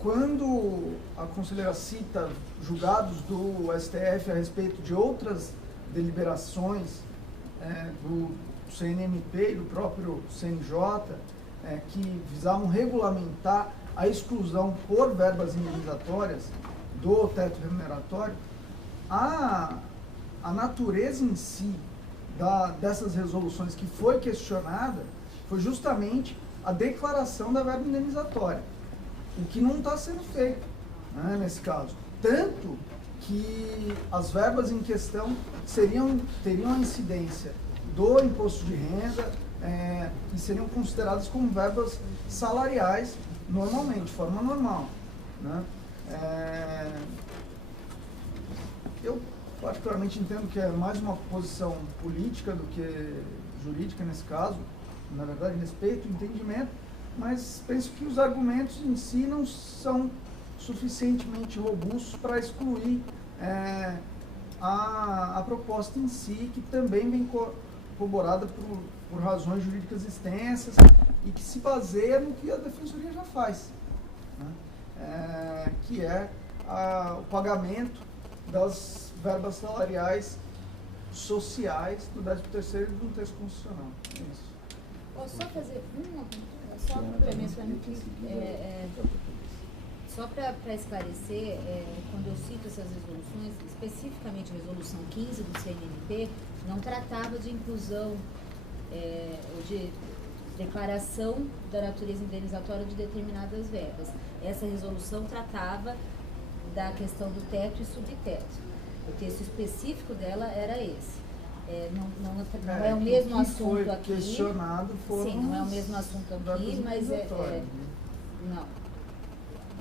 quando a conselheira cita julgados do STF a respeito de outras deliberações do CNMP e do próprio CNJ, que visavam regulamentar a exclusão por verbas indenizatórias do teto remuneratório, a natureza em si dessas resoluções que foi questionada foi justamente a declaração da verba indenizatória, o que não está sendo feito, né, nesse caso. Tanto que as verbas em questão teriam a incidência do imposto de renda e seriam consideradas como verbas salariais normalmente, de forma normal, né? Eu particularmente entendo que é mais uma posição política do que jurídica nesse caso, na verdade respeito o entendimento, mas penso que os argumentos em si não são suficientemente robustos para excluir a proposta em si, que também vem corroborada por razões jurídicas extensas e que se baseia no que a Defensoria já faz, né? Que é o pagamento das verbas salariais sociais do 13º e do texto constitucional. É isso. Posso só fazer uma só para mencionar que só para esclarecer, quando eu cito essas resoluções, especificamente a resolução 15 do CNMP, não tratava de inclusão ou de declaração da natureza indenizatória de determinadas verbas. Essa resolução tratava da questão do teto e subteto. O texto específico dela era esse. Não é o mesmo assunto aqui. Questionado foram. Sim, não é o mesmo assunto aqui, mas não.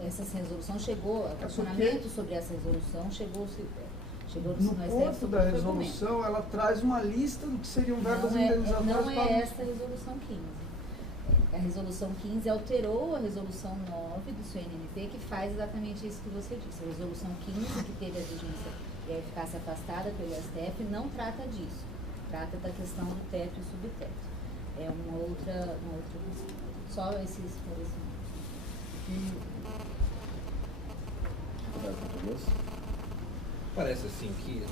Essa resolução chegou, o questionamento sobre essa resolução chegou no corpo da resolução, ela traz uma lista do que seriam verbas indenizatórias. Não é essa a resolução 15. A resolução 15 alterou a resolução 9 do CNMP, que faz exatamente isso que você disse. A resolução 15, que teve a vigência e a eficácia afastada pelo STF, não trata disso. Trata da questão do teto e subteto. É uma outra só esse esclarecimento. Parece assim que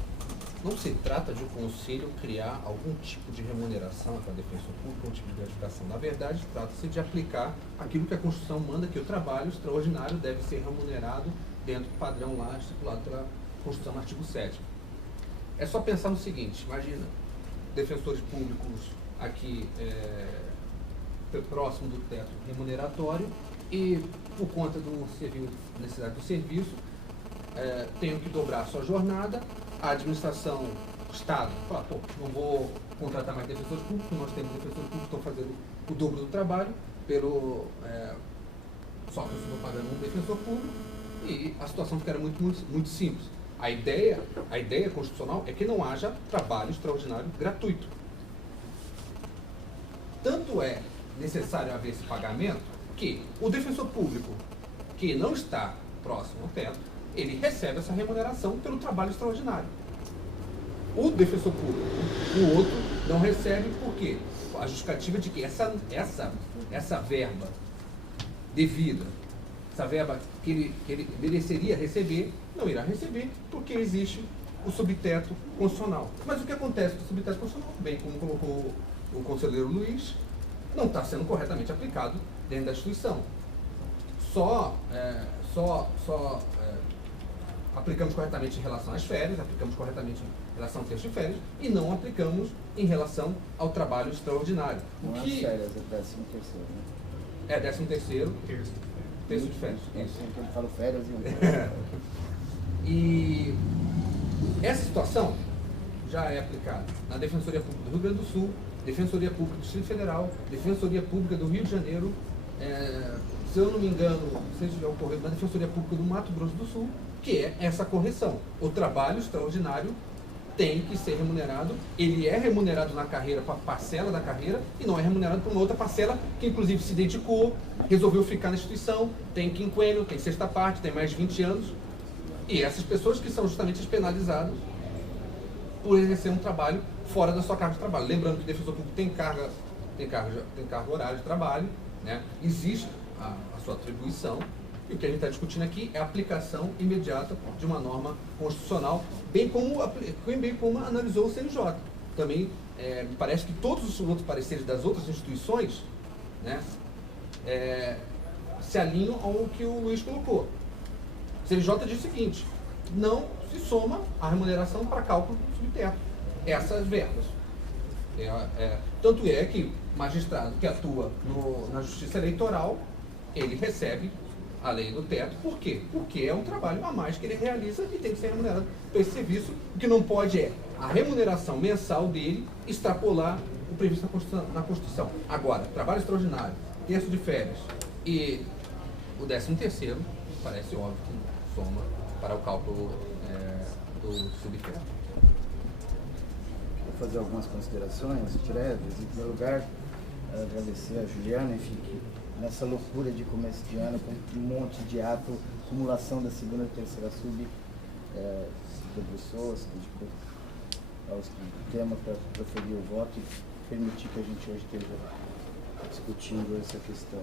não se trata de o conselho criar algum tipo de remuneração para a defensor público, um tipo de gratificação. Na verdade, trata-se de aplicar aquilo que a Constituição manda, que o trabalho extraordinário deve ser remunerado dentro do padrão lá estipulado pela Constituição no artigo 7º. É só pensar no seguinte, imagina, defensores públicos aqui próximo do teto remuneratório e, por conta do necessidade do serviço, tenho que dobrar a sua jornada, a administração, o Estado, fala, pô, não vou contratar mais defensores públicos, nós temos defensores públicos que estão fazendo o dobro do trabalho, só que eu estou pagando um defensor público, e a situação ficará muito simples. A ideia constitucional é que não haja trabalho extraordinário gratuito. Tanto é necessário haver esse pagamento que o defensor público que não está próximo ao teto, ele recebe essa remuneração pelo trabalho extraordinário. O defensor público, o outro, não recebe por quê? A justificativa de que essa verba devida, essa verba que ele mereceria receber, não irá receber, porque existe o subteto constitucional. Mas o que acontece com o subteto constitucional, bem como colocou o conselheiro Luiz, não está sendo corretamente aplicado dentro da instituição. Aplicamos corretamente em relação às férias, aplicamos corretamente em relação ao texto de férias e não aplicamos em relação ao trabalho extraordinário. Não é férias, é 13º, né? É 13º, terço de férias. É assim que ele fala férias E essa situação já é aplicada na Defensoria Pública do Rio Grande do Sul, Defensoria Pública do Distrito Federal, Defensoria Pública do Rio de Janeiro, se eu não me engano, se estiver ocorrendo, na Defensoria Pública do Mato Grosso do Sul, que é essa correção. O trabalho extraordinário tem que ser remunerado, ele é remunerado na carreira para parcela da carreira e não é remunerado por uma outra parcela que inclusive se dedicou, resolveu ficar na instituição, tem quinquênio, tem sexta parte, tem mais de 20 anos. E essas pessoas que são justamente as penalizadas por exercer um trabalho fora da sua carga de trabalho. Lembrando que o defensor público tem carga horária de trabalho, né? Existe a sua atribuição, E o que a gente está discutindo aqui é a aplicação imediata de uma norma constitucional, bem como analisou o CNJ. Também me parece que todos os outros pareceres das outras instituições, né, se alinham ao que o Luiz colocou. O CNJ diz o seguinte: não se soma a remuneração para cálculo do subteto, essas verbas. Tanto é que o magistrado que atua na justiça eleitoral, ele recebe além do teto. Por quê? Porque é um trabalho a mais que ele realiza e tem que ser remunerado por esse serviço. O que não pode é a remuneração mensal dele extrapolar o previsto na Constituição. Agora, trabalho extraordinário, terço de férias e o 13º, parece óbvio que soma para o cálculo do subteto. Vou fazer algumas considerações breves. Em primeiro lugar, agradecer a Juliana, enfim, que nessa loucura de começo de ano, com um monte de ato, acumulação da segunda e terceira sub, de pessoas que indicou aos tema para proferir o voto e permitir que a gente hoje esteja discutindo essa questão.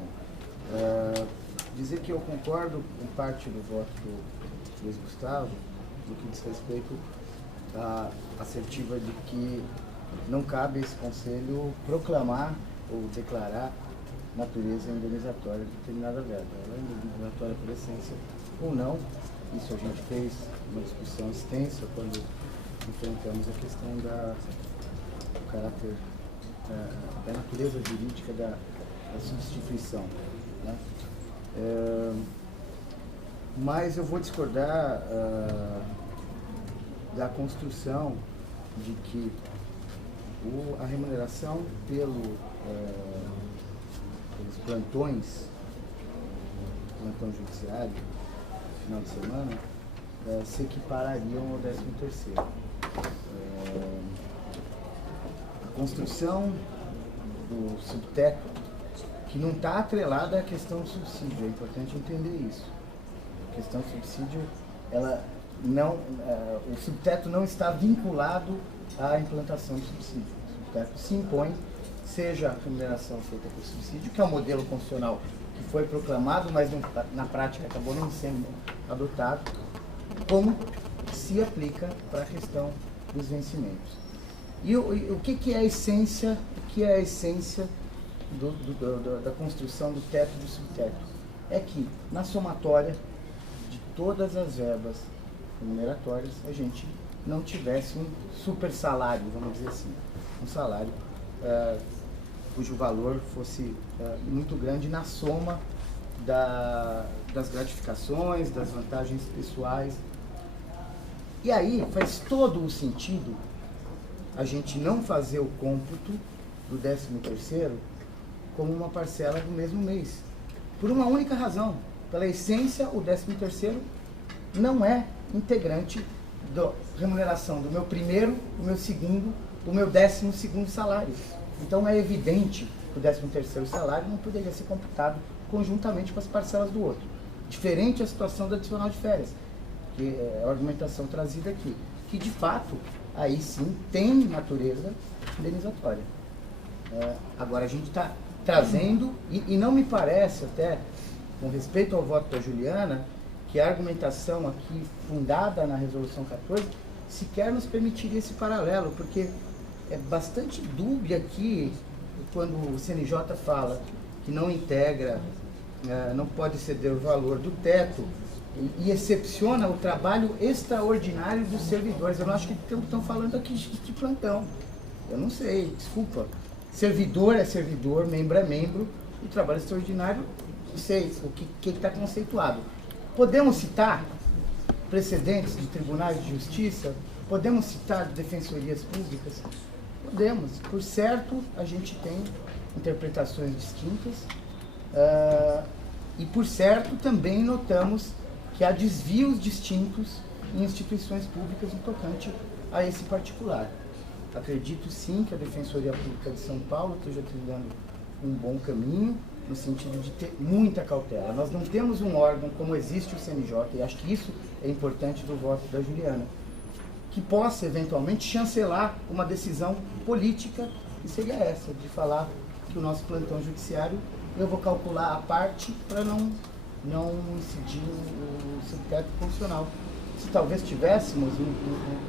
Dizer que eu concordo com parte do voto do Luiz Gustavo, no que diz respeito à assertiva de que não cabe a esse Conselho proclamar ou declarar natureza indenizatória de determinada verba. Ela é indenizatória por essência ou não. Isso a gente fez uma discussão extensa quando enfrentamos a questão do caráter, da natureza jurídica da substituição, né? Mas eu vou discordar da construção de que a remuneração pelos plantões, plantão judiciário, final de semana, se equiparariam ao 13º. A construção do subteto, que não está atrelada à questão do subsídio, é importante entender isso. A questão do subsídio, o subteto não está vinculado à implantação do subsídio. O subteto se impõe, seja a remuneração feita por subsídio, que é um modelo constitucional que foi proclamado, mas na prática acabou não sendo adotado, como se aplica para a questão dos vencimentos. E o que é a essência, da construção do teto e do subteto? É que, na somatória de todas as verbas remuneratórias, a gente não tivesse um super salário, vamos dizer assim, um salário cujo valor fosse muito grande na soma das gratificações, das vantagens pessoais. E aí faz todo o sentido a gente não fazer o cômputo do 13º como uma parcela do mesmo mês. Por uma única razão. Pela essência, o 13º não é integrante da remuneração do meu primeiro, do meu segundo, do meu 12º salário. Então é evidente que o 13º salário não poderia ser computado conjuntamente com as parcelas do outro. Diferente a situação do adicional de férias, que é a argumentação trazida aqui, que de fato, aí sim, tem natureza indenizatória. Agora a gente está trazendo, e não me parece até, com respeito ao voto da Juliana, que a argumentação aqui fundada na Resolução 14 sequer nos permitiria esse paralelo, porque é bastante dúbia aqui quando o CNJ fala que não integra, não pode ceder o valor do teto e excepciona o trabalho extraordinário dos servidores. Eu não acho que estão falando aqui de plantão. Eu não sei, desculpa. Servidor é servidor, membro é membro, e trabalho extraordinário, não sei o que está conceituado. Podemos citar precedentes de tribunais de justiça? Podemos citar defensorias públicas? Podemos. Por certo, a gente tem interpretações distintas, e por certo também notamos que há desvios distintos em instituições públicas no tocante a esse particular. Acredito sim que a Defensoria Pública de São Paulo esteja trilhando um bom caminho, no sentido de ter muita cautela. Nós não temos um órgão como existe o CNJ, e acho que isso é importante do voto da Juliana, que possa eventualmente chancelar uma decisão política, que seria essa, de falar que o nosso plantão judiciário, eu vou calcular a parte para não não incidir o subteto constitucional. Se talvez tivéssemos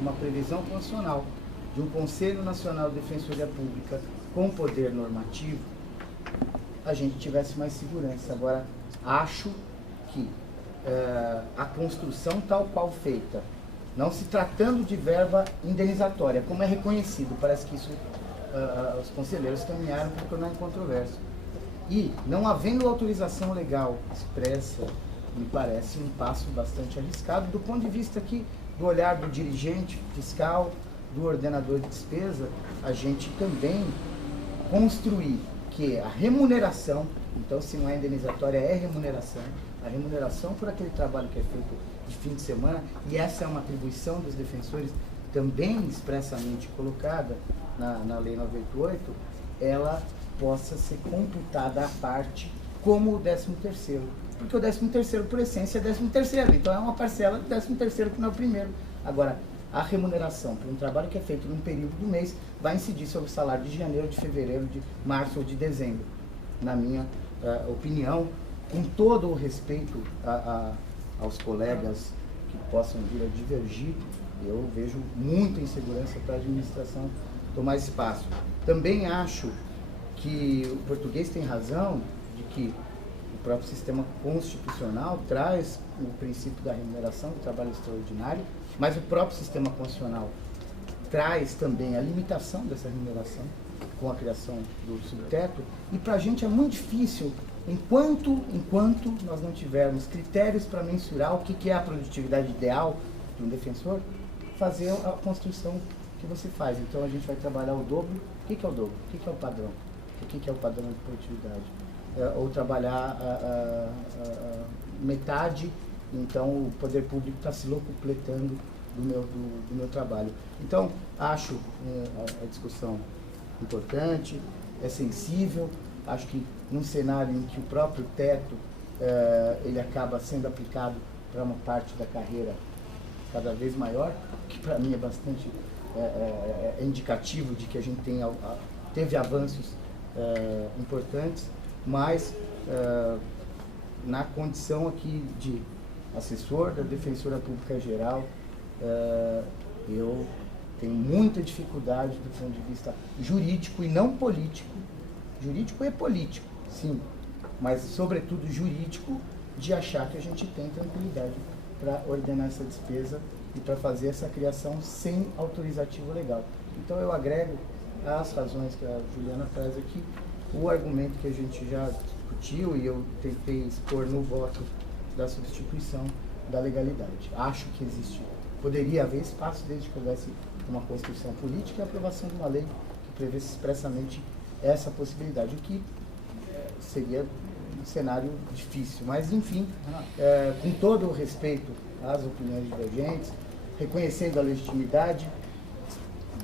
uma previsão constitucional de um Conselho Nacional de Defensoria Pública com poder normativo, a gente tivesse mais segurança. Agora, acho que a construção tal qual feita, não se tratando de verba indenizatória, como é reconhecido, parece que isso os conselheiros caminharam para tornar em controvérsia. E, não havendo autorização legal expressa, me parece um passo bastante arriscado, do ponto de vista aqui, do olhar do dirigente fiscal, do ordenador de despesa, a gente também construir que a remuneração, então se não é indenizatória, é remuneração, a remuneração por aquele trabalho que é feito de fim de semana, e essa é uma atribuição dos defensores também expressamente colocada na Lei 988, ela possa ser computada à parte como o 13º, porque o 13º, por essência, é 13º, então é uma parcela do 13º que não é o primeiro. Agora, a remuneração por um trabalho que é feito num período do mês vai incidir sobre o salário de janeiro, de fevereiro, de março ou de dezembro, na minha opinião, com todo o respeito aos colegas que possam vir a divergir. Eu vejo muita insegurança para a administração tomar espaço. Também acho que o português tem razão de que o próprio sistema constitucional traz o princípio da remuneração do trabalho extraordinário, mas o próprio sistema constitucional traz também a limitação dessa remuneração com a criação do subteto, e para a gente é muito difícil, enquanto nós não tivermos critérios para mensurar o que é a produtividade ideal de um defensor, fazer a construção que você faz. Então a gente vai trabalhar o dobro. O que é o dobro? O que é o padrão? O que é o padrão de produtividade? Ou trabalhar metade, então o poder público está se locupletando do meu trabalho. Então, acho a discussão importante, é sensível, acho que num cenário em que o próprio teto ele acaba sendo aplicado para uma parte da carreira cada vez maior, que para mim é bastante indicativo de que a gente teve avanços importantes, mas na condição aqui de assessor da Defensora Pública Geral, eu tenho muita dificuldade do ponto de vista jurídico e não político, jurídico e político, sim, mas sobretudo jurídico, de achar que a gente tem tranquilidade para ordenar essa despesa e para fazer essa criação sem autorizativo legal. Então eu agrego às razões que a Juliana traz aqui, o argumento que a gente já discutiu e eu tentei expor no voto da substituição da legalidade. Acho que poderia haver espaço desde que houvesse uma construção política e a aprovação de uma lei que prevesse expressamente essa possibilidade, o que seria um cenário difícil. Mas, enfim, com todo o respeito às opiniões divergentes, reconhecendo a legitimidade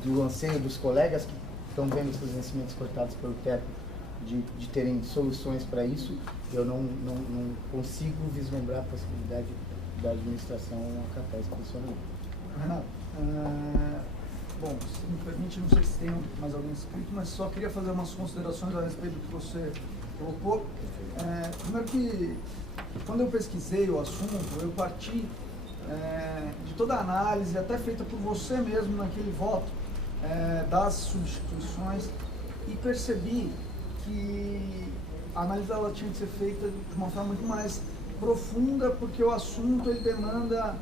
do anseio dos colegas que estão vendo seus vencimentos cortados pelo teto, de terem soluções para isso, eu não consigo vislumbrar a possibilidade da administração acatar esse posicionamento. Renato, bom, se me permite, não sei se tem mais alguém inscrito, mas só queria fazer umas considerações a respeito do que você colocou. Primeiro que, quando eu pesquisei o assunto, eu parti de toda a análise, até feita por você mesmo naquele voto, das substituições, e percebi que a análise ela tinha que ser feita de uma forma muito mais profunda, porque o assunto ele demanda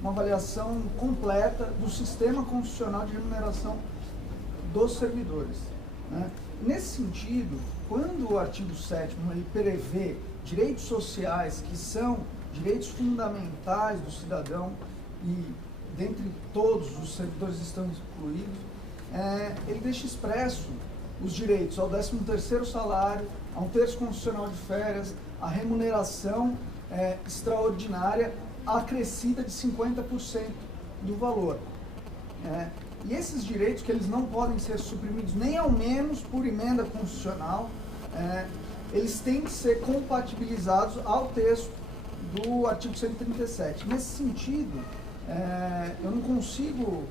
uma avaliação completa do sistema constitucional de remuneração dos servidores, né? Nesse sentido, quando o artigo 7º ele prevê direitos sociais que são direitos fundamentais do cidadão e dentre todos os servidores estão incluídos, ele deixa expresso os direitos ao 13º salário, a um terço constitucional de férias, a remuneração extraordinária acrescida de 50% do valor. E esses direitos, que eles não podem ser suprimidos nem ao menos por emenda constitucional, eles têm que ser compatibilizados ao texto do artigo 137. Nesse sentido, eu não consigo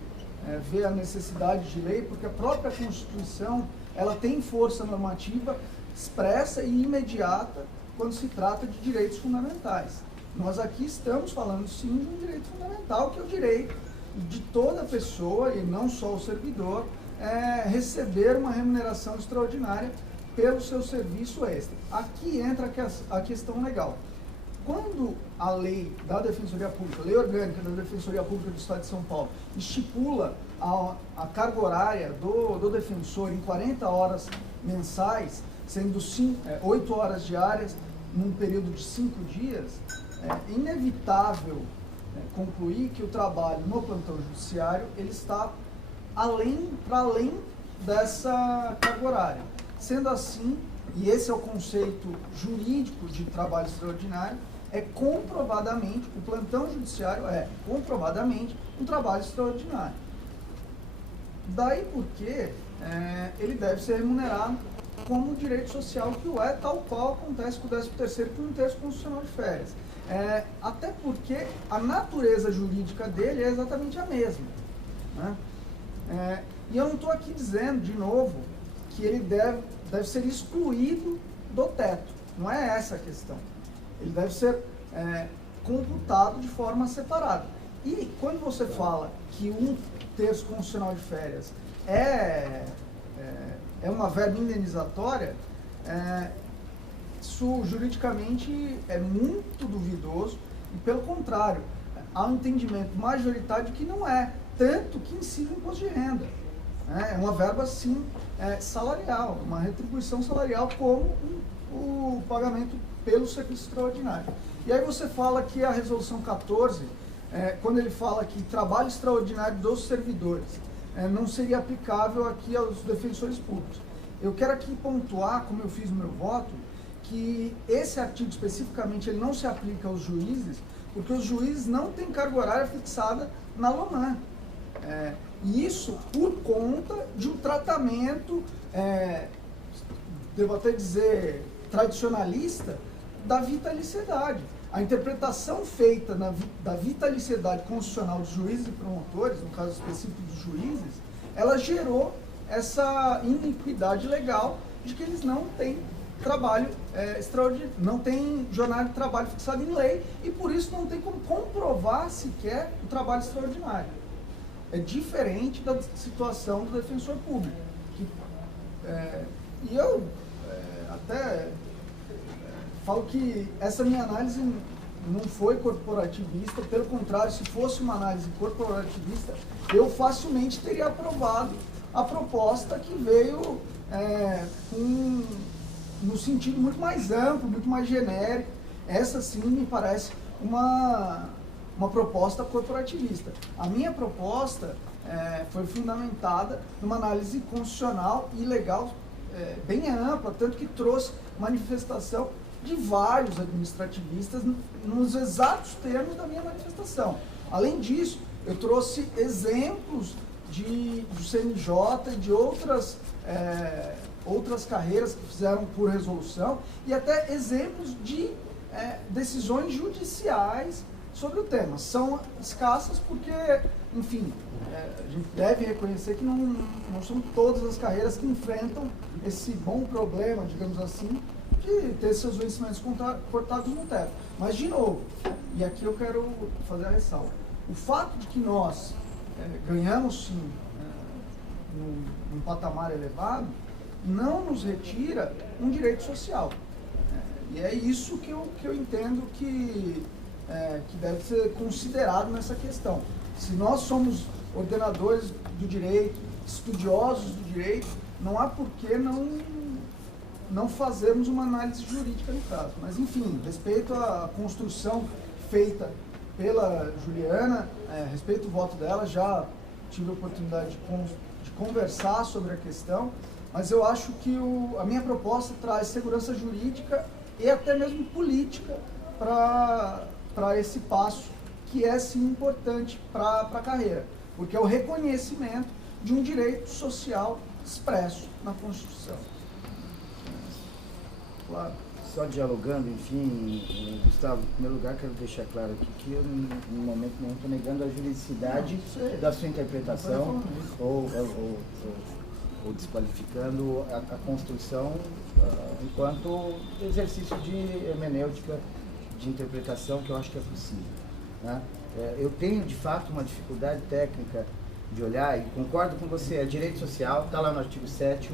ver a necessidade de lei, porque a própria Constituição ela tem força normativa expressa e imediata quando se trata de direitos fundamentais. Nós aqui estamos falando sim de um direito fundamental, que é o direito de toda pessoa, e não só o servidor, receber uma remuneração extraordinária pelo seu serviço extra. Aqui entra a questão legal. Quando a lei da Defensoria Pública, a lei orgânica da Defensoria Pública do Estado de São Paulo, estipula a carga horária do defensor em 40 horas mensais, sendo 8 horas diárias num período de 5 dias, é inevitável concluir que o trabalho no plantão judiciário ele está para além dessa carga horária. Sendo assim, e esse é o conceito jurídico de trabalho extraordinário, comprovadamente, o plantão judiciário comprovadamente um trabalho extraordinário. Daí porque ele deve ser remunerado como direito social que o tal qual acontece com o 13º com o texto constitucional de férias. Até porque a natureza jurídica dele é exatamente a mesma, né? E eu não estou aqui dizendo, de novo, que ele deve ser excluído do teto. Não é essa a questão. Ele deve ser computado de forma separada. E quando você fala que um terço constitucional de férias é uma verba indenizatória, isso juridicamente é muito duvidoso e, pelo contrário, há um entendimento majoritário de que não é, tanto que incide o imposto de renda. É uma verba, sim, salarial, uma retribuição salarial como o pagamento pelo serviço extraordinário. E aí você fala que a resolução 14, quando ele fala que trabalho extraordinário dos servidores não seria aplicável aqui aos defensores públicos. Eu quero aqui pontuar, como eu fiz no meu voto, que esse artigo especificamente ele não se aplica aos juízes, porque os juízes não têm carga horária fixada na LOMAN. E isso por conta de um tratamento, devo até dizer, tradicionalista, da vitaliciedade. A interpretação feita da vitaliciedade constitucional dos juízes e promotores, no caso específico dos juízes, ela gerou essa iniquidade legal de que eles não têm trabalho extraordinário, não tem jornada de trabalho fixado em lei e por isso não tem como comprovar sequer o trabalho extraordinário. É diferente da situação do defensor público. E eu até falo que essa minha análise não foi corporativista, pelo contrário, se fosse uma análise corporativista, eu facilmente teria aprovado a proposta que veio no sentido muito mais amplo, muito mais genérico. Essa sim me parece uma proposta corporativista. A minha proposta foi fundamentada numa análise constitucional e legal bem ampla, tanto que trouxe manifestação de vários administrativistas nos exatos termos da minha manifestação. Além disso, eu trouxe exemplos do CNJ e de outras carreiras que fizeram por resolução e até exemplos de decisões judiciais sobre o tema. São escassas porque, enfim, a gente deve reconhecer que não são todas as carreiras que enfrentam esse bom problema, digamos assim, de ter seus vencimentos cortados no teto. Mas, de novo, e aqui eu quero fazer a ressalva, o fato de que nós ganhamos, sim, num patamar elevado, não nos retira um direito social. E é isso que eu entendo que deve ser considerado nessa questão. Se nós somos ordenadores do direito, estudiosos do direito, não há por que não fazermos uma análise jurídica no caso. Mas, enfim, respeito à construção feita pela Juliana, respeito o voto dela, já tive a oportunidade de conversar sobre a questão, mas eu acho que a minha proposta traz segurança jurídica e até mesmo política para esse passo, que é sim importante para a carreira, porque é o reconhecimento de um direito social expresso na Constituição. Claro. Só dialogando, enfim, Gustavo, em primeiro lugar quero deixar claro aqui que eu, no momento nenhum, estou negando a juridicidade da sua interpretação ou ou desqualificando a construção enquanto exercício de hermenêutica, de interpretação, que eu acho que é possível, né? Eu tenho, de fato, uma dificuldade técnica de olhar, e concordo com você, é direito social, está lá no artigo 7º,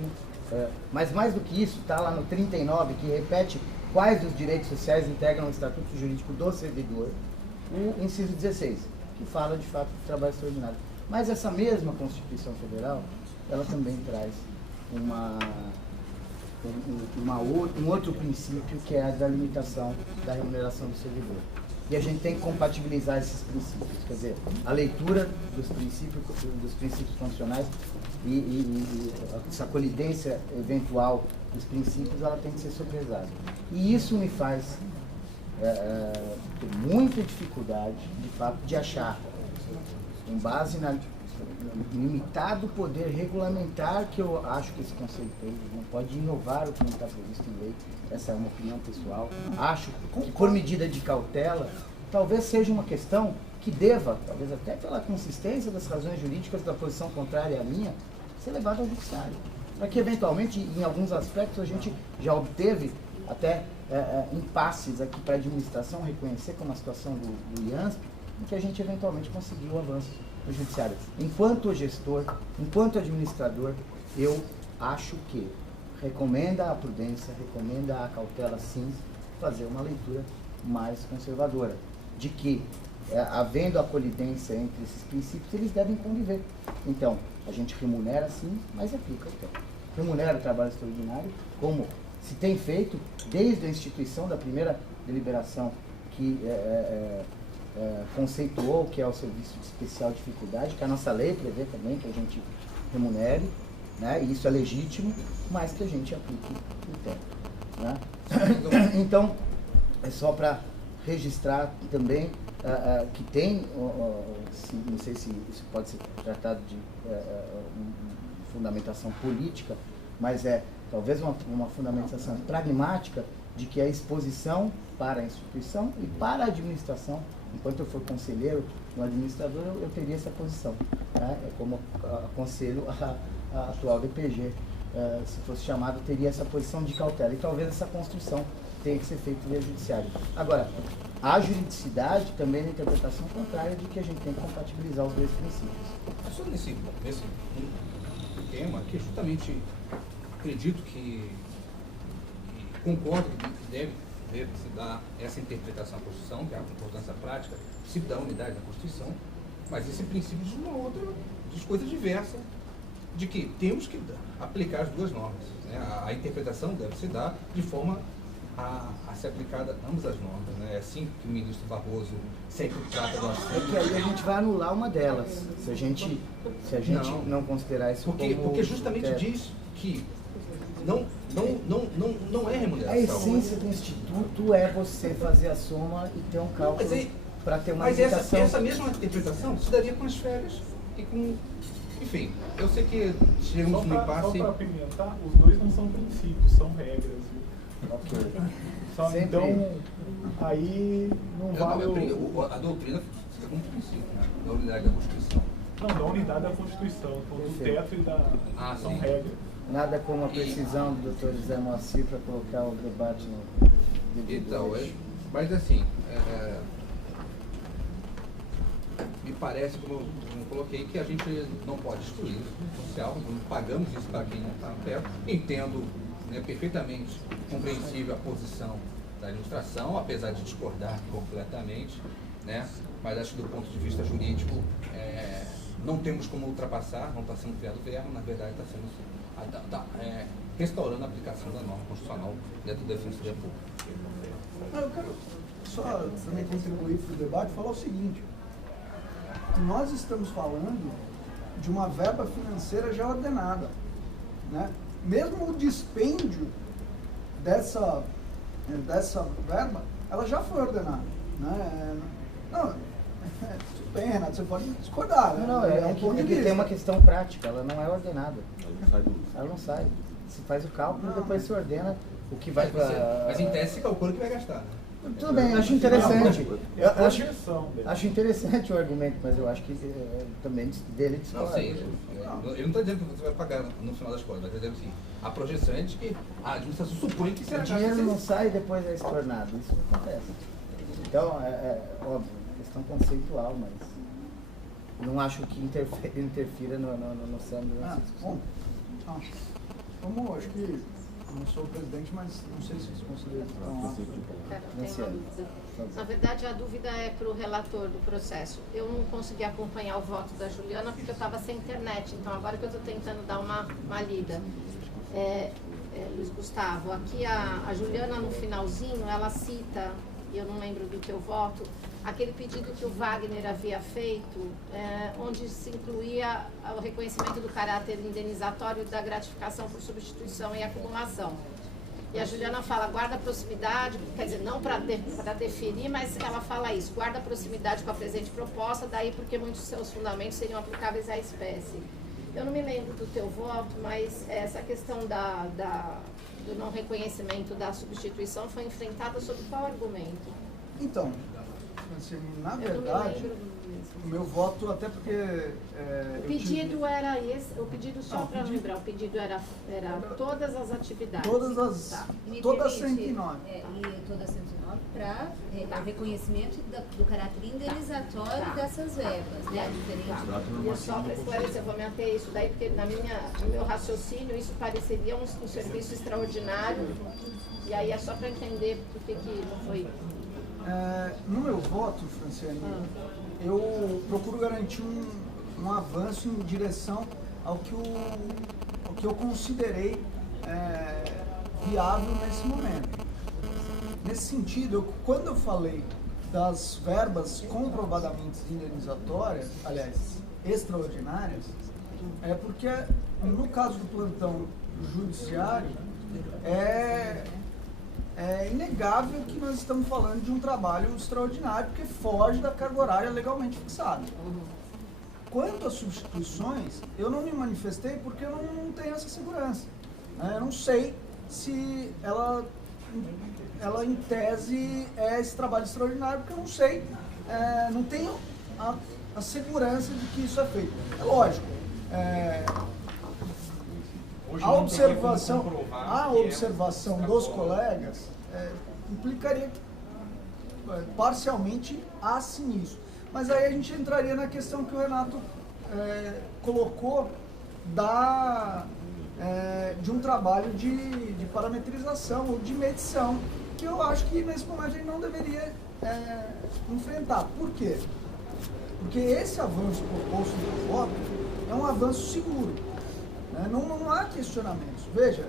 mas mais do que isso, está lá no 39, que repete quais dos direitos sociais integram o Estatuto Jurídico do Servidor, o inciso 16, que fala, de fato, do trabalho extraordinário. Mas essa mesma Constituição Federal, ela também traz um outro princípio, que é a da limitação da remuneração do servidor. E a gente tem que compatibilizar esses princípios, quer dizer, a leitura dos princípios constitucionais e essa colidência eventual dos princípios, ela tem que ser sopesada. E isso me faz ter muita dificuldade, de fato, de achar, com base no limitado poder regulamentar, que eu acho que esse conceito não pode inovar o que não está previsto em lei. Essa é uma opinião pessoal. Acho que, por medida de cautela, talvez seja uma questão que deva, talvez até pela consistência das razões jurídicas da posição contrária à minha, ser levada ao judiciário. Para que, eventualmente, em alguns aspectos, a gente já obteve até impasses aqui para a administração reconhecer como a situação do IANSP, em que a gente eventualmente conseguiu avanços no judiciário. Enquanto gestor, enquanto administrador, eu acho que recomenda a prudência, recomenda a cautela, sim, fazer uma leitura mais conservadora, de que, havendo a colidência entre esses princípios, eles devem conviver. Então, a gente remunera, sim, mas aplica o tempo. Remunera o trabalho extraordinário, como se tem feito desde a instituição da primeira deliberação que conceituou, que é o serviço de especial dificuldade, que a nossa lei prevê também que a gente remunere, né? E isso é legítimo, mas que a gente aplique o tempo, né? Então, é só para registrar também que tem, não sei se isso pode ser tratado de fundamentação política, mas talvez uma fundamentação pragmática de que a exposição para a instituição e para a administração, enquanto eu for conselheiro no administrador, eu teria essa posição, né? É como aconselho a atual DPG, se fosse chamado, teria essa posição de cautela, e talvez essa construção tenha que ser feita via judiciário. Agora, há juridicidade também na interpretação contrária de que a gente tem que compatibilizar os dois princípios. Só nesse tema, que justamente acredito que concordo que deve se dar essa interpretação da Constituição, que é a importância prática, o princípio da unidade da Constituição, mas esse princípio de uma outra, de coisas diversas, de que temos que aplicar as duas normas, né? A interpretação deve se dar de forma a ser aplicada ambas as normas, né? É assim que o ministro Barroso sempre trata do assunto. É que aí a gente vai anular uma delas, se a gente não considerar isso porque justamente diz que não é remuneração. A essência do Instituto é você fazer a soma e ter um cálculo para ter uma limitação. Mas essa mesma interpretação se daria com as férias e com... Enfim, eu sei que chegamos no impasse... Só para apimentar, os dois não são princípios, são regras. Viu? Ok. Então, aí não vale... A doutrina fica como princípio, né? Da unidade da Constituição. Não, da unidade da Constituição, do teto e da... são regras. Nada como a precisão do Dr. José Moacir para colocar o debate no... Então, mas assim, me parece, como eu coloquei, que a gente não pode excluir o social, não pagamos isso para quem não está perto. Entendo, né, perfeitamente compreensível a posição da administração, apesar de discordar completamente, né, mas acho que do ponto de vista jurídico não temos como ultrapassar, não está sendo criado verbo, na verdade está sendo restaurando a aplicação da norma constitucional dentro da Defensoria Pública. Eu quero só também contribuir para o debate e falar o seguinte: nós estamos falando de uma verba financeira já ordenada, né? Mesmo o dispêndio dessa verba, ela já foi ordenada, né? Não, tudo bem, Renato, você pode discordar. Não, é que tem uma questão prática, ela não é ordenada. Ela não sai. Se faz o cálculo e depois se ordena o que vai para... Mas em tese se calcula que vai gastar, né? Tudo bem, acho interessante. É a Eu projeção dele. acho interessante o argumento, mas eu acho que também dele Não, discorda. sim. Ele não está dizendo que você vai pagar no final das contas, mas está dizendo assim, a projeção é de que a administração supõe que O será dinheiro gasto. não sai e depois é estornado. Isso não acontece. Então, óbvio, questão conceitual, mas não acho que interfira no cérebro dessa discussão. Bom, como acho que não sou o presidente, mas não sei se isso considera. Tenho uma dúvida. Na verdade, a dúvida é para o relator do processo. Eu não consegui acompanhar o voto da Juliana porque eu estava sem internet. Então, agora que eu estou tentando dar uma lida. Luiz Gustavo, aqui a Juliana, no finalzinho, ela cita, e eu não lembro do teu voto, aquele pedido que o Wagner havia feito, onde se incluía o reconhecimento do caráter indenizatório da gratificação por substituição e acumulação. E a Juliana fala, guarda proximidade, quer dizer, não para deferir, mas ela fala isso, guarda proximidade com a presente proposta, daí porque muitos de seus fundamentos seriam aplicáveis à espécie. Eu não me lembro do teu voto, mas essa questão do não reconhecimento da substituição foi enfrentada sob qual argumento? Então, assim, na Eu verdade, não me lembro. o meu voto, até porque... O pedido era esse, o pedido só Não, para lembrar, o pedido era todas as atividades. todas as... Tá. Me Todas permite, 109. e toda 109 para reconhecimento do caráter indenizatório Tá. dessas verbas, né? Diferente. Tá. E eu só para esclarecer, eu vou me ater a isso daí, porque no meu raciocínio isso pareceria um serviço extraordinário, e aí é só para entender por que não foi. No meu voto, Franciane, eu procuro garantir um avanço em direção ao que eu considerei viável nesse momento. Nesse sentido, quando eu falei das verbas comprovadamente indenizatórias, aliás, extraordinárias, é porque no caso do plantão judiciário, é inegável que nós estamos falando de um trabalho extraordinário, porque foge da carga horária legalmente fixada. Quanto às substituições, eu não me manifestei porque eu não tenho essa segurança. Eu não sei se ela em tese é esse trabalho extraordinário, porque eu não sei, não tenho a segurança de que isso é feito. É lógico. A observação dos colegas implicaria parcialmente assim isso. Mas aí a gente entraria na questão que o Renato colocou de um trabalho de parametrização ou de medição, que eu acho que nesse momento a gente não deveria enfrentar. Por quê? Porque esse avanço proposto no voto é um avanço seguro. Não há questionamentos. Veja,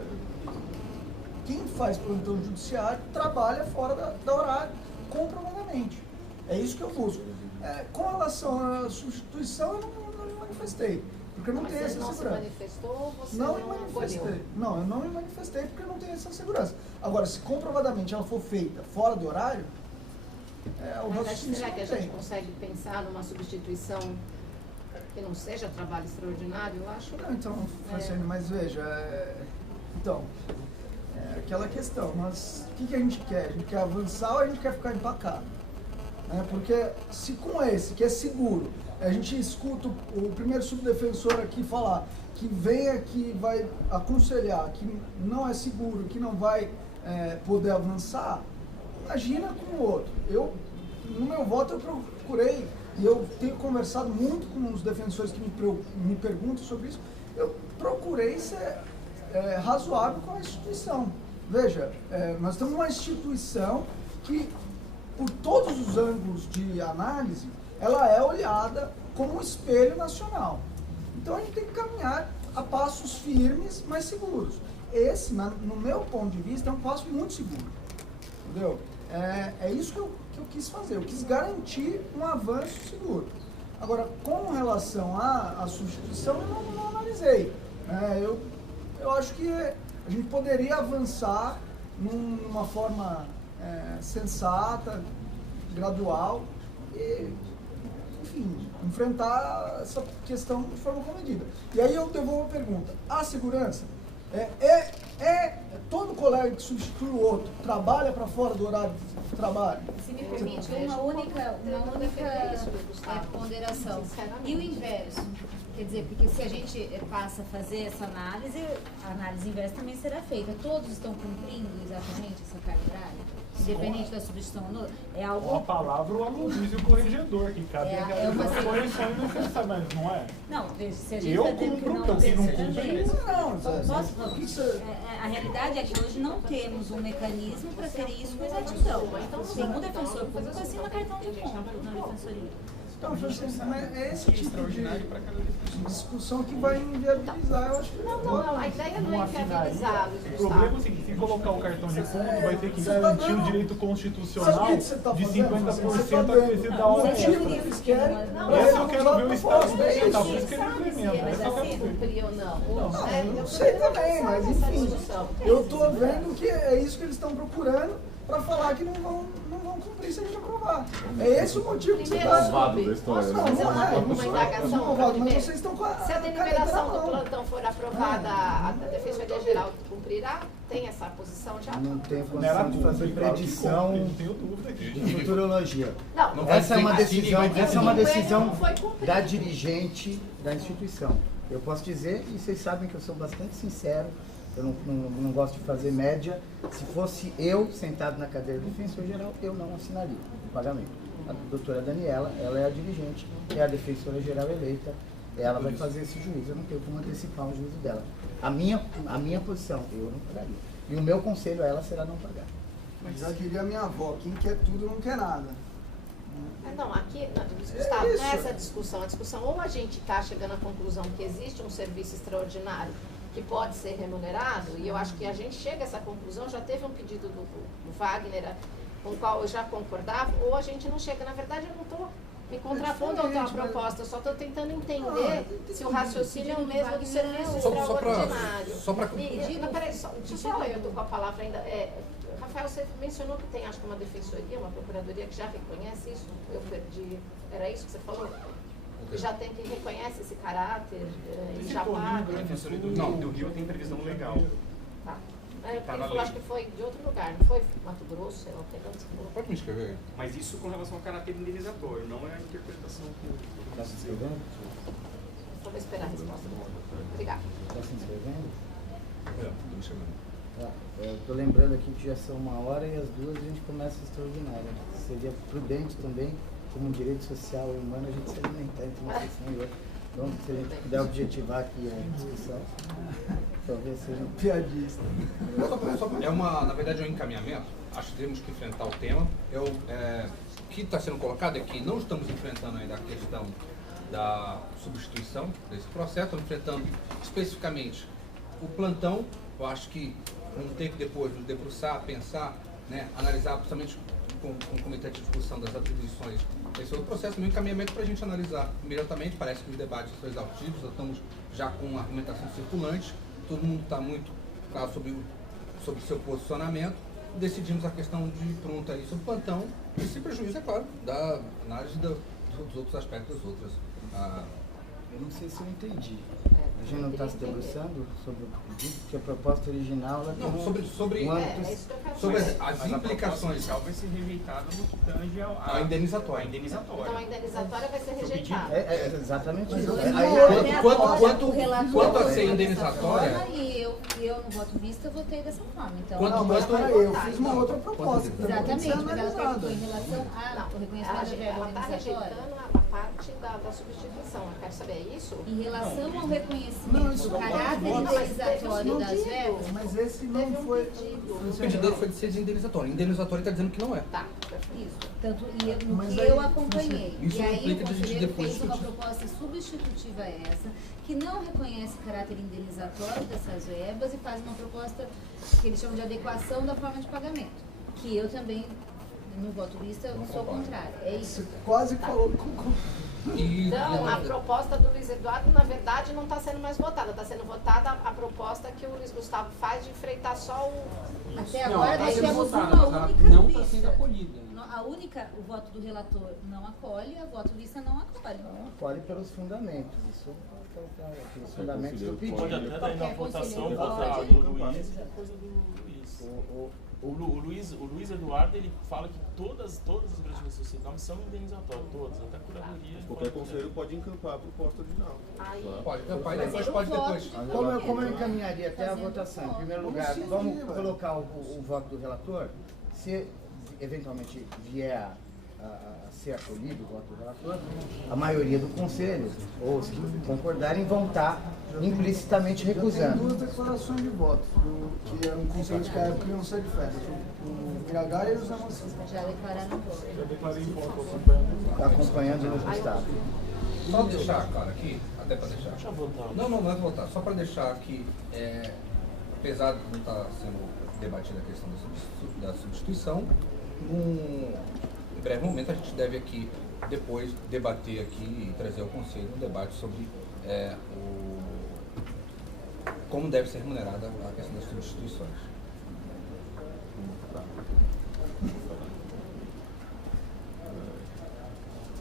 quem faz plantão judiciário trabalha fora da horário, comprovadamente. É isso que eu busco. Com relação à substituição, eu não me manifestei, porque eu não tenho essa segurança. Você não se manifestou ou você Não me não manifestei. acolheu? Não, eu não me manifestei porque eu não tenho essa segurança. Agora, se comprovadamente ela for feita fora do horário, o Mas raciocínio será que a não tem. gente consegue pensar numa substituição que não seja trabalho extraordinário? Eu acho. Não, então, Franciane, mas veja, aquela questão, mas o que a gente quer? A gente quer avançar ou a gente quer ficar empacado? Porque se com esse, que é seguro, a gente escuta o primeiro subdefensor aqui falar que vem aqui, vai aconselhar que não é seguro, que não vai poder avançar, imagina com o outro. No meu voto, eu procurei, e eu tenho conversado muito com os defensores que me perguntam sobre isso, eu procurei ser razoável com a instituição. Veja, nós temos uma instituição que, por todos os ângulos de análise, ela é olhada como um espelho nacional. Então a gente tem que caminhar a passos firmes, mas seguros. Esse, no meu ponto de vista, é um passo muito seguro. Entendeu? É isso que eu quis fazer. Eu quis garantir um avanço seguro. Agora, com relação à substituição, eu não analisei. Eu acho que a gente poderia avançar numa forma sensata, gradual e, enfim, enfrentar essa questão de forma comedida. E aí eu devolvo a pergunta: a segurança Todo colega que substitui o outro trabalha para fora do horário de trabalho? Se me permite, uma única ponderação. E o inverso? Quer dizer, porque se a gente passa a fazer essa análise, a análise inversa também será feita. Todos estão cumprindo exatamente essa carga horária? Independente da substituição ou não? É algo... Com a palavra, o aluno e o corregedor, que cabe a correção e defesa, mas não é? Não, se a gente Eu está dizendo que cumpro, não quem não necessariamente... cumpre, A realidade é que hoje não temos um mecanismo para ter isso com exatidão. Então, segundo o defensor público, assina cartão de ponto na defensoria. Então, mas é esse tipo de discussão que vai inviabilizar, eu acho que Não, a ideia não é inviabilizá-los. O problema é o seguinte, se colocar o cartão de ponto, vai ter que garantir o direito constitucional de 50% a crescer da hora extra. eles querem. Esse eu quero ver o Estado sustentar, por isso que ele implementa. Essa eu quero ver. Cumprir ou não. Não sei também, mas enfim, eu estou vendo que é isso que eles estão procurando para falar que não vão cumprir se a gente aprovar. É esse o motivo que você está... Mas vocês estão com a... Se a deliberação do plantão for aprovada, a Defensoria Geral cumprirá? Tem essa posição já? Não tenho condição de fazer predição de futurologia. Não, essa é uma decisão da dirigente da instituição. Eu posso dizer, e vocês sabem que eu sou bastante sincero, eu não gosto de fazer média. Se fosse eu sentado na cadeira do defensor geral, eu não assinaria o pagamento. A doutora Daniela, ela é a dirigente, é a defensora geral eleita, ela vai fazer esse juízo. Eu não tenho como antecipar o juízo dela. A minha posição, eu não pagaria. E o meu conselho a ela será não pagar. Mas já diria a minha avó, quem quer tudo não quer nada. Não, aqui, Gustavo, não é essa discussão. A discussão, ou a gente está chegando à conclusão que existe um serviço extraordinário que pode ser remunerado, e eu acho que a gente chega a essa conclusão, já teve um pedido do Wagner, com o qual eu já concordava, ou a gente não chega. Na verdade, eu não estou me contrapondo a outra proposta, eu só estou tentando entender se o raciocínio é o mesmo do serviço extraordinário. Só para... Peraí, só eu estou com a palavra ainda. Rafael, você mencionou que tem, acho que uma defensoria, uma procuradoria que já reconhece isso, eu perdi, era isso que você falou? Que já tem que reconhece esse caráter e já paga. A defensoria do Rio tem previsão legal. Tá. Ele falou, acho que foi de outro lugar, não foi Mato Grosso, sei lá, Pode me escrever aí. Mas isso com relação ao caráter indenizatório, não é a interpretação que Está se inscrevendo? Então vou esperar a resposta. Obrigada. Está se inscrevendo? Estou me chamando. Eu estou lembrando aqui que já são 1h e às 2h a gente começa a extraordinária. Seria prudente também, como um direito social e humano, a gente se alimentar entre uma sessão e outra. Então, se a gente puder objetivar aqui a discussão, talvez seja um piadista. Na verdade, é um encaminhamento. Acho que temos que enfrentar o tema. O que está sendo colocado é que não estamos enfrentando ainda a questão da substituição desse processo, estamos enfrentando especificamente o plantão. Eu acho que vamos ter que depois nos debruçar, pensar, né, analisar, principalmente com o comitê de discussão das atribuições. Esse é o processo, meu encaminhamento para a gente analisar imediatamente. Parece que os debates são exaustivos, estamos já com argumentação circulante, todo mundo está muito claro sobre o seu posicionamento. Decidimos a questão de pronto aí sobre o plantão, e sem prejuízo, é claro, da análise dos outros aspectos, das outras. Eu não sei se eu entendi. A gente não está se debruçando sobre que a proposta original... Não, sobre as implicações. Fiscal vai ser rejeitada no que tange a indenizatória. Então a indenizatória vai ser rejeitada. Exatamente isso. Quanto a ser indenizatória... E eu no voto vista votei dessa forma. Então, eu fiz uma outra proposta. Exatamente, mas ela perguntou em relação ao reconhecimento da verba ela está rejeitando a parte da substituição. Eu quero saber isso. Em relação ao reconhecimento do caráter indenizatório das verbas, mas esse não foi... O pedido dele foi de ser indenizatório. Indenizatório está dizendo que não é. Tá. Isso. Tanto no que eu acompanhei. Isso E aí o implica de a gente conselheiro depois fez uma discutir. proposta substitutiva a essa, que não reconhece caráter indenizatório dessas verbas e faz uma proposta que eles chamam de adequação da forma de pagamento. Que eu também, no voto lista, sou contrária. É isso. Você quase falou Então, a proposta do Luiz Eduardo, na verdade, não está sendo mais votada. Está sendo votada a proposta que o Luiz Gustavo faz de enfrentar só o... Até agora nós temos uma única não está vista. sendo acolhida. o voto do relator não acolhe, a voto lista não acolhe. Não acolhe pelos fundamentos. Isso pelos fundamentos do pedido. Pode até daí na votação votar no Luiz, é coisa do Luiz. O Luiz Eduardo, ele fala que todas as gratuidades sociais são indenizatórias, todas, até a curadoria. Qualquer conselheiro pode encampar a proposta original. Pode encampar e depois pode depois. Como eu encaminharia até a votação? Em primeiro lugar, vamos colocar o voto do relator. Se eventualmente vier a ser acolhido o voto do relator, a maioria do conselho, ou os que concordarem, vão estar implicitamente recusando. Tem duas declarações de voto, que é um conselho de CAEP e um conselho de férias. O PH e o José Mancini. Já declararam voto. Já declarei em voto Acompanhando no estado. Só deixar claro aqui, até para deixar. Deixa eu votar. Não é votar, só para deixar que, apesar de não estar sendo debatida a questão da substituição, em breve momento a gente deve aqui, depois, debater aqui e trazer ao Conselho um debate sobre como deve ser remunerada a questão das substituições.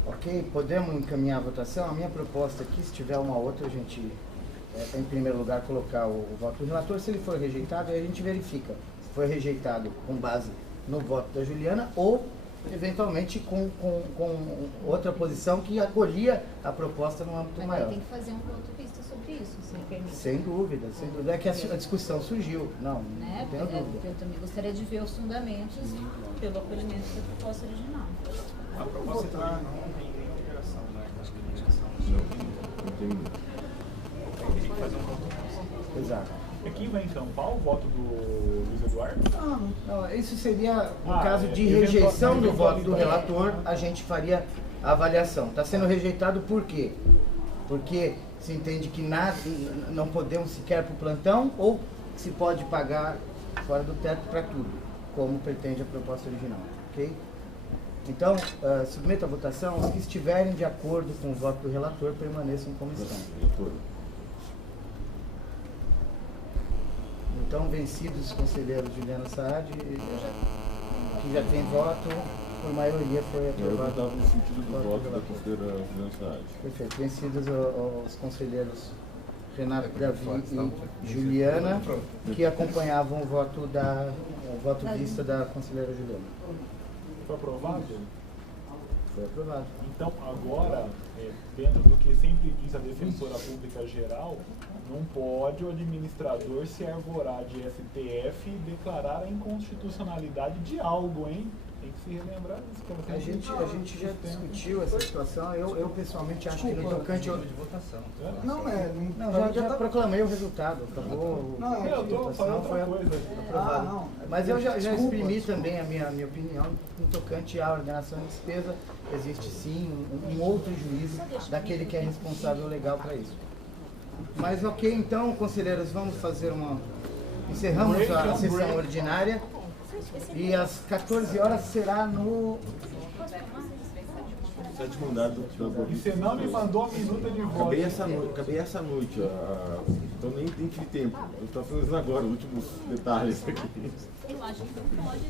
Ok, podemos encaminhar a votação? A minha proposta aqui, se tiver uma outra, a gente, em primeiro lugar, colocar o voto do relator. Se ele for rejeitado, aí a gente verifica se foi rejeitado com base no voto da Juliana ou, eventualmente, com outra posição que acolhia a proposta no âmbito maior. Tem que fazer um ponto de vista sobre isso, se me permite. Sem dúvida, sem dúvida. É que a discussão surgiu. Não tenho dúvida. Eu também gostaria de ver os fundamentos pelo acolhimento da proposta original. A proposta não tem nenhuma alteração, né? Acho que tem que fazer um ponto. Exato. É quem vai encampar o voto do Luiz Eduardo? Não, isso seria, no caso de rejeição do voto do relator, a gente faria a avaliação. Está sendo rejeitado por quê? Porque se entende que não podemos sequer para o plantão ou se pode pagar fora do teto para tudo, como pretende a proposta original. Ok? Então, submeto à votação. Os que estiverem de acordo com o voto do relator permaneçam como estão. Então, vencidos os conselheiros Juliana Saad, que já tem voto, por maioria foi aprovado. Eu estava no sentido do voto da conselheira Juliana Saad. Perfeito. Vencidos os conselheiros Renato Davi e Juliana, que acompanhavam o voto vista da conselheira Juliana. Foi aprovado? Foi aprovado. Então, agora, dentro do que sempre diz a defensora pública geral, não pode o administrador se arvorar de STF e declarar a inconstitucionalidade de algo, hein? Tem que se relembrar disso. A gente já discutiu essa situação. Eu pessoalmente acho que no tocante... Já proclamei o resultado. Acabou eu estou falando outra coisa. Aprovado. Mas eu já exprimi também a minha opinião no tocante à ordenação de despesa. Existe sim um outro juízo daquele que é responsável legal para isso. Mas ok, então, conselheiros, vamos fazer encerramos a sessão ordinária e às 14 horas será no... Sétimo andar E você não me mandou a minuta de voto. Acabei essa noite, então nem tive tempo. Eu estou fazendo agora os últimos detalhes aqui. Eu acho que não pode.